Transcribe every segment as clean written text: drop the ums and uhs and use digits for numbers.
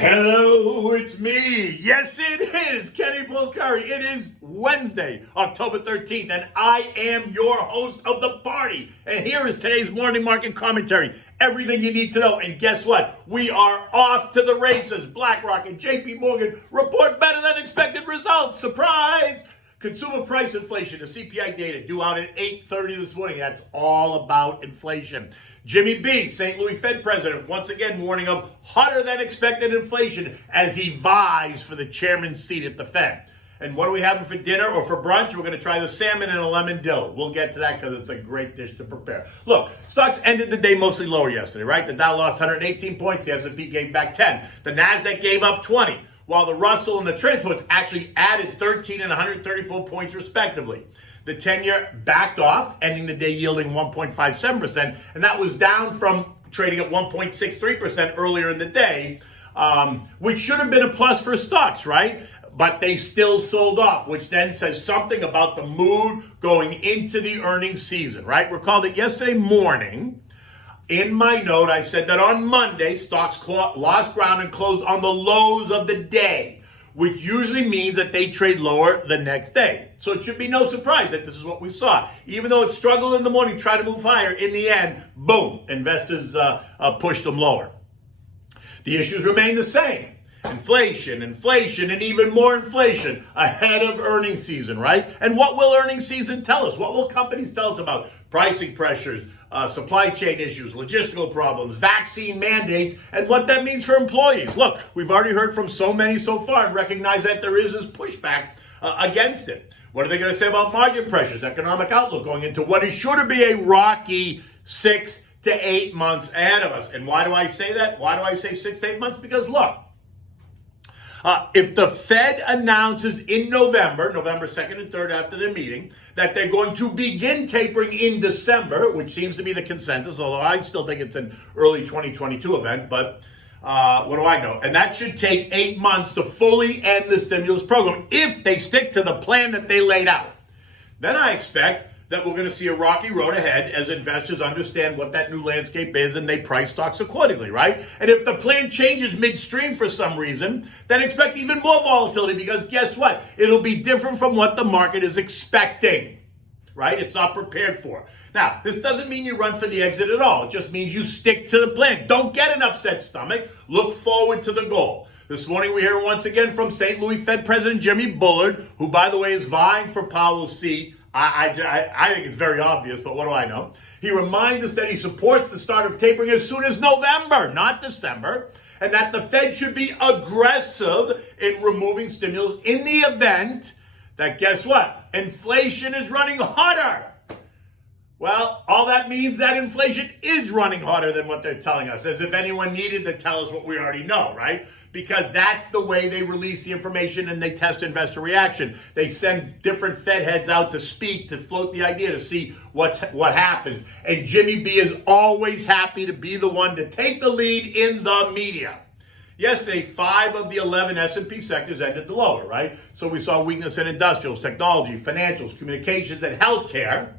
Hello, it's me. Yes, it is Kenny Bull Curry. It is Wednesday, October 13th, and I am your host of the party. And here is today's morning market commentary. Everything you need to know. And guess what? We are off to the races. BlackRock and JP Morgan report better than expected results. Surprise! Consumer price inflation, the CPI data due out at 8:30 this morning. That's all about inflation. Jimmy B, St. Louis Fed president, once again warning of hotter than expected inflation as he vies for the chairman's seat at the Fed. And what are we having for dinner or for brunch? We're going to try the salmon and a lemon dill. We'll get to that because it's a great dish to prepare. Look, stocks ended the day mostly lower yesterday, right? The Dow lost 118 points. The S&P gave back 10. The NASDAQ gave up 20. While the Russell and the transports actually added 13 and 134 points respectively. The 10-year backed off, ending the day yielding 1.57%, and that was down from trading at 1.63% earlier in the day, which should have been a plus for stocks, right? But they still sold off, which then says something about the mood going into the earnings season, right? Recall that yesterday morning, in my note, I said that on Monday, stocks lost ground and closed on the lows of the day, which usually means that they trade lower the next day. So it should be no surprise that this is what we saw. Even though it struggled in the morning, tried to move higher, in the end, boom, investors pushed them lower. The issues remain the same. Inflation, and even more inflation ahead of earnings season, right? And what will earnings season tell us? What will companies tell us about pricing pressures, supply chain issues, logistical problems, vaccine mandates, and what that means for employees? Look, we've already heard from so many so far and recognize that there is this pushback against it. What are they going to say about margin pressures, economic outlook going into what is sure to be a rocky 6 to 8 months ahead of us? And why do I say that? Why do I say 6 to 8 months? Because look, if the Fed announces in November 2nd and 3rd after their meeting, that they're going to begin tapering in December, which seems to be the consensus, although I still think it's an early 2022 event, but what do I know? And that should take 8 months to fully end the stimulus program if they stick to the plan that they laid out. Then I expect that we're going to see a rocky road ahead as investors understand what that new landscape is and they price stocks accordingly, right? And if the plan changes midstream for some reason, then expect even more volatility because guess what? It'll be different from what the market is expecting, right? It's not prepared for. Now, this doesn't mean you run for the exit at all. It just means you stick to the plan. Don't get an upset stomach. Look forward to the goal. This morning we hear once again from St. Louis Fed President Jimmy Bullard, who, by the way, is vying for Powell's seat. I think it's very obvious, but what do I know? He reminds us that he supports the start of tapering as soon as November, not December, and that the Fed should be aggressive in removing stimulus in the event that, guess what? Inflation is running hotter. Well, all that means that inflation is running hotter than what they're telling us, as if anyone needed to tell us what we already know, right? Because that's the way they release the information and they test investor reaction. They send different Fed heads out to speak, to float the idea, to see what happens. And Jimmy B is always happy to be the one to take the lead in the media. Yesterday, 5 of the 11 S&P sectors ended the lower, right? So we saw weakness in industrials, technology, financials, communications, and healthcare.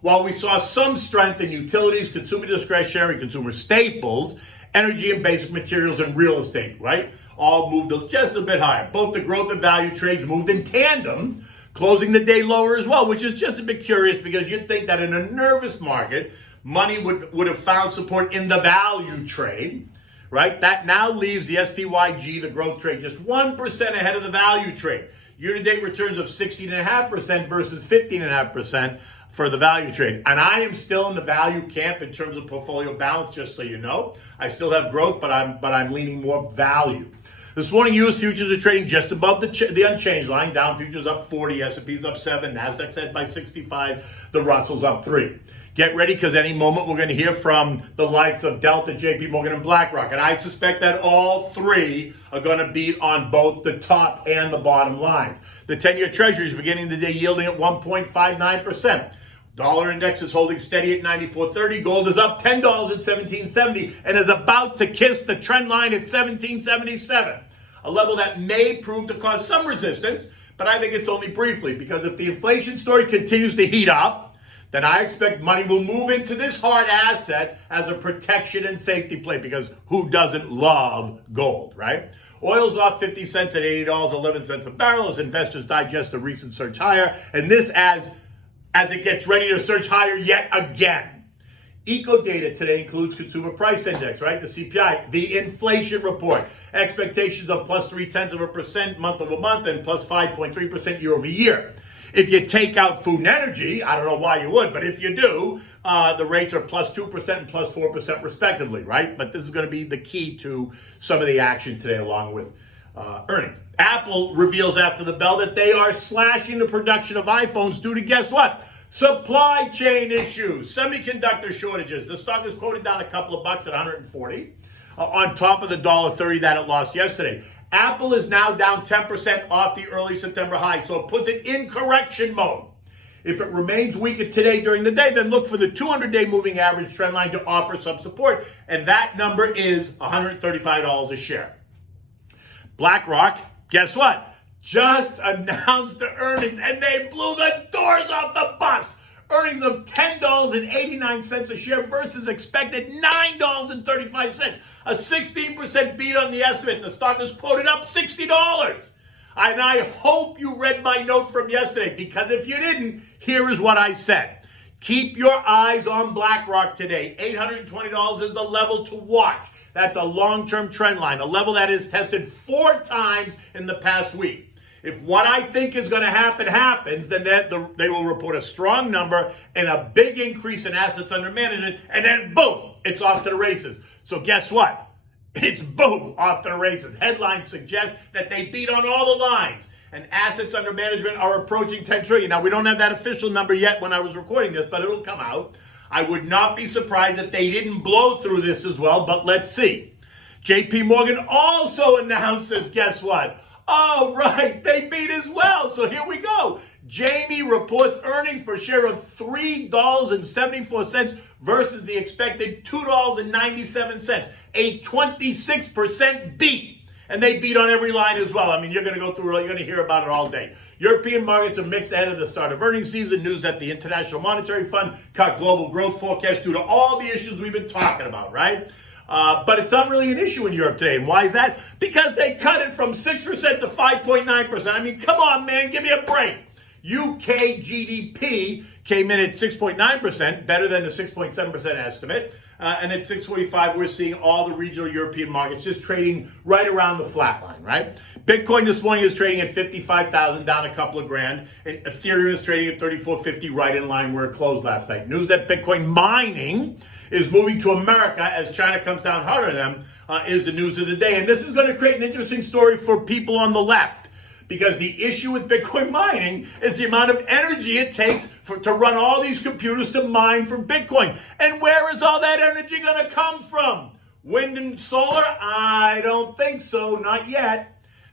While we saw some strength in utilities, consumer discretionary, consumer staples, energy and basic materials, and real estate, right? All moved just a bit higher. Both the growth and value trades moved in tandem, closing the day lower as well, which is just a bit curious because you'd think that in a nervous market, money would have found support in the value trade, right? That now leaves the SPYG, the growth trade, just 1% ahead of the value trade. Year-to-date returns of 16.5% versus 15.5% for the value trade. And I am still in the value camp in terms of portfolio balance, just so you know. I still have growth, but I'm leaning more value. This morning, U.S. futures are trading just above the unchanged line. Dow futures up 40, S&P's up 7, Nasdaq's ahead by 65, the Russell's up 3. Get ready because any moment we're going to hear from the likes of Delta, JP Morgan, and BlackRock. And I suspect that all three are going to beat on both the top and the bottom lines. The 10-year Treasury is beginning the day yielding at 1.59%. Dollar index is holding steady at 94.30. Gold is up $10 at 17.70 and is about to kiss the trend line at 17.77, a level that may prove to cause some resistance, but I think it's only briefly because if the inflation story continues to heat up, then I expect money will move into this hard asset as a protection and safety play because who doesn't love gold, right? Oil's off 50 cents at $80.11 a barrel as investors digest the recent surge higher, and this as it gets ready to surge higher yet again. Eco data today includes consumer price index, right? The CPI, the inflation report, expectations of plus 0.3% month over month and plus 5.3% year over year. If you take out food and energy, I don't know why you would, but if you do, the rates are plus 2% and plus 4% respectively, right? But this is going to be the key to some of the action today along with earnings. Apple reveals after the bell that they are slashing the production of iPhones due to guess what? Supply chain issues, semiconductor shortages. The stock is quoted down a couple of bucks at 140 on top of the $1.30 that it lost yesterday. Apple is now down 10% off the early September high, so it puts it in correction mode. If it remains weaker today during the day, then look for the 200-day moving average trend line to offer some support, and that number is $135 a share. BlackRock, guess what? Just announced the earnings, and they blew the doors off the bus. Earnings of $10.89 a share versus expected $9.35. A 16% beat on the estimate. The stock is quoted up $60. And I hope you read my note from yesterday, because if you didn't, here is what I said. Keep your eyes on BlackRock today. $820 is the level to watch. That's a long-term trend line, a level that is tested 4 times in the past week. If what I think is going to happen happens, then they will report a strong number and a big increase in assets under management, and then boom, it's off to the races. So guess what? It's boom, off to the races. Headlines suggest that they beat on all the lines, and assets under management are approaching $10 trillion. Now, we don't have that official number yet when I was recording this, but it'll come out. I would not be surprised if they didn't blow through this as well, but let's see. JP Morgan also announces, guess what? Oh, right, they beat as well. So here we go. Jamie reports earnings per share of $3.74 versus the expected $2.97, a 26% beat. And they beat on every line as well. I mean, you're going to go through, you're going to hear about it all day. European markets are mixed ahead of the start of earnings season. News that the International Monetary Fund cut global growth forecasts due to all the issues we've been talking about, right? But it's not really an issue in Europe today. And why is that? Because they cut it from 6% to 5.9%. I mean, come on, man, give me a break. UK GDP came in at 6.9%, better than the 6.7% estimate. And at 645, we're seeing all the regional European markets just trading right around the flat line, right? Bitcoin this morning is trading at 55,000, down a couple of grand. And Ethereum is trading at 3450, right in line where it closed last night. News that Bitcoin mining is moving to America as China comes down harder on them is the news of the day. And this is going to create an interesting story for people on the left, because the issue with Bitcoin mining is the amount of energy it takes to run all these computers to mine for Bitcoin. And where is all that energy going to come from? Wind and solar? I don't think so, not yet.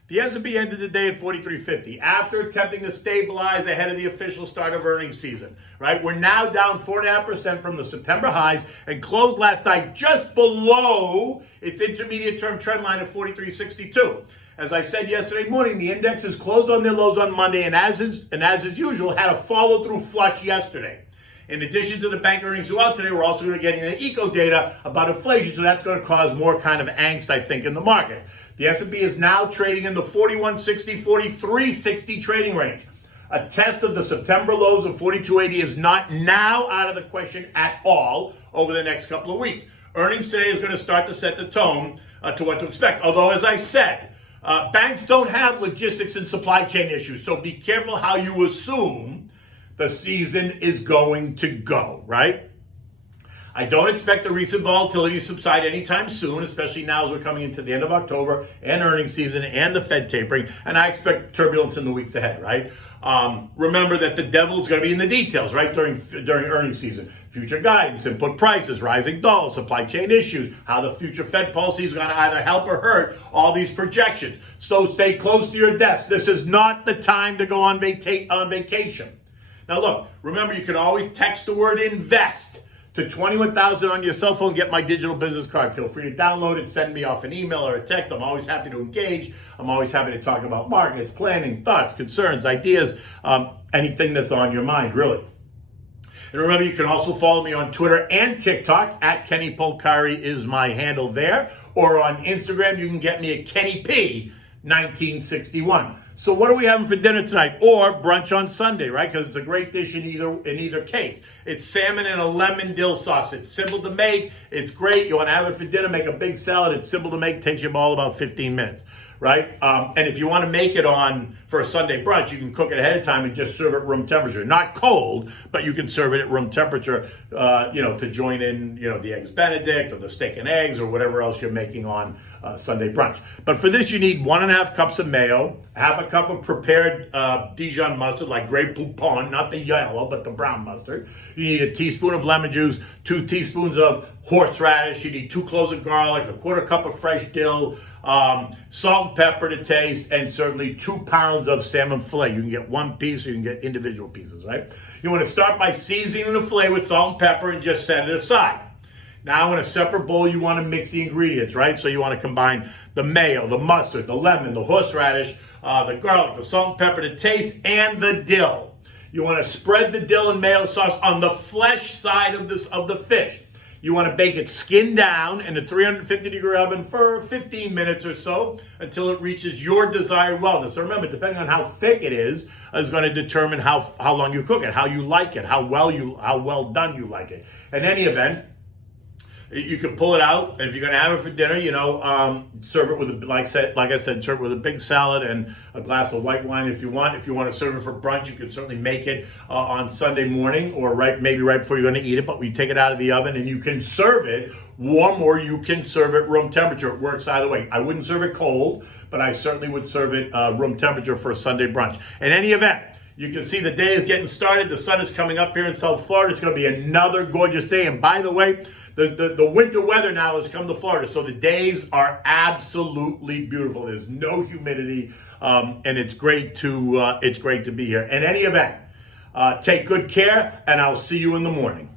The S&P ended the day at 4350 after attempting to stabilize ahead of the official start of earnings season, right? We're now down 4.5% from the September highs and closed last night just below its intermediate term trend line of 4362. As I said yesterday morning, the index is closed on their lows on Monday and as is usual, had a follow-through flush yesterday. In addition to the bank earnings throughout today, we're also going to get the eco data about inflation, so that's going to cause more kind of angst, I think, in the market. The S&P is now trading in the 4160, 4360 trading range. A test of the September lows of 4280 is not now out of the question at all over the next couple of weeks. Earnings today is going to start to set the tone to what to expect. Although, as I said, banks don't have logistics and supply chain issues, so be careful how you assume the season is going to go, right? I don't expect the recent volatility to subside anytime soon, especially now as we're coming into the end of October and earnings season and the Fed tapering, and I expect turbulence in the weeks ahead, right? Remember that the devil is going to be in the details, right, during earnings season. Future guidance, input prices, rising dollar, supply chain issues, how the future Fed policy is going to either help or hurt all these projections. So stay close to your desk. This is not the time to go on vacation. Now look, remember you can always text the word invest to 21,000 on your cell phone, get my digital business card. Feel free to download it, send me off an email or a text. I'm always happy to engage. I'm always happy to talk about markets, planning, thoughts, concerns, ideas, anything that's on your mind, really. And remember, you can also follow me on Twitter and TikTok. @Kenny Polcari is my handle there. or on Instagram, you can get me at Kenny P 1961. So what are we having for dinner tonight, or brunch on Sunday, right? Because it's a great dish in either case. It's salmon and a lemon dill sauce. It's simple to make. It's great. You want to have it for dinner, make a big salad. It's simple to make. Takes you all about 15 minutes, right? And if you want to make it for a Sunday brunch, you can cook it ahead of time and just serve it room temperature. Not cold, but you can serve it at room temperature, to join in, the Eggs Benedict or the steak and eggs or whatever else you're making on Sunday brunch. But for this, you need 1.5 cups of mayo, half a cup of prepared Dijon mustard, like Grey Poupon, not the yellow, but the brown mustard. You need a teaspoon of lemon juice, 2 teaspoons of horseradish. You need 2 cloves of garlic, a 1/4 cup of fresh dill, salt and pepper to taste, and certainly 2 pounds of salmon fillet. You can get 1 piece, or you can get individual pieces, right? You want to start by seasoning the fillet with salt and pepper and just set it aside. Now in a separate bowl, you want to mix the ingredients, right? So you want to combine the mayo, the mustard, the lemon, the horseradish, the garlic, the salt and pepper to taste, and the dill. You want to spread the dill and mayo sauce on the flesh side of the fish. You want to bake it skin down in a 350-degree oven for 15 minutes or so until it reaches your desired wellness. So remember, depending on how thick it is going to determine how long you cook it, how you like it, how well done you like it. In any event, you can pull it out, and if you're going to have it for dinner, serve it with, like I said, serve it with a big salad and a glass of white wine if you want. If you want to serve it for brunch, you can certainly make it on Sunday morning or maybe right before you're going to eat it, but we take it out of the oven and you can serve it warm, or you can serve it room temperature. It works either way. I wouldn't serve it cold, but I certainly would serve it room temperature for a Sunday brunch. In any event, you can see the day is getting started. The sun is coming up here in South Florida. It's going to be another gorgeous day. And by the way, the winter weather now has come to Florida, so the days are absolutely beautiful. There's no humidity, and it's great to be here. In any event, take good care, and I'll see you in the morning.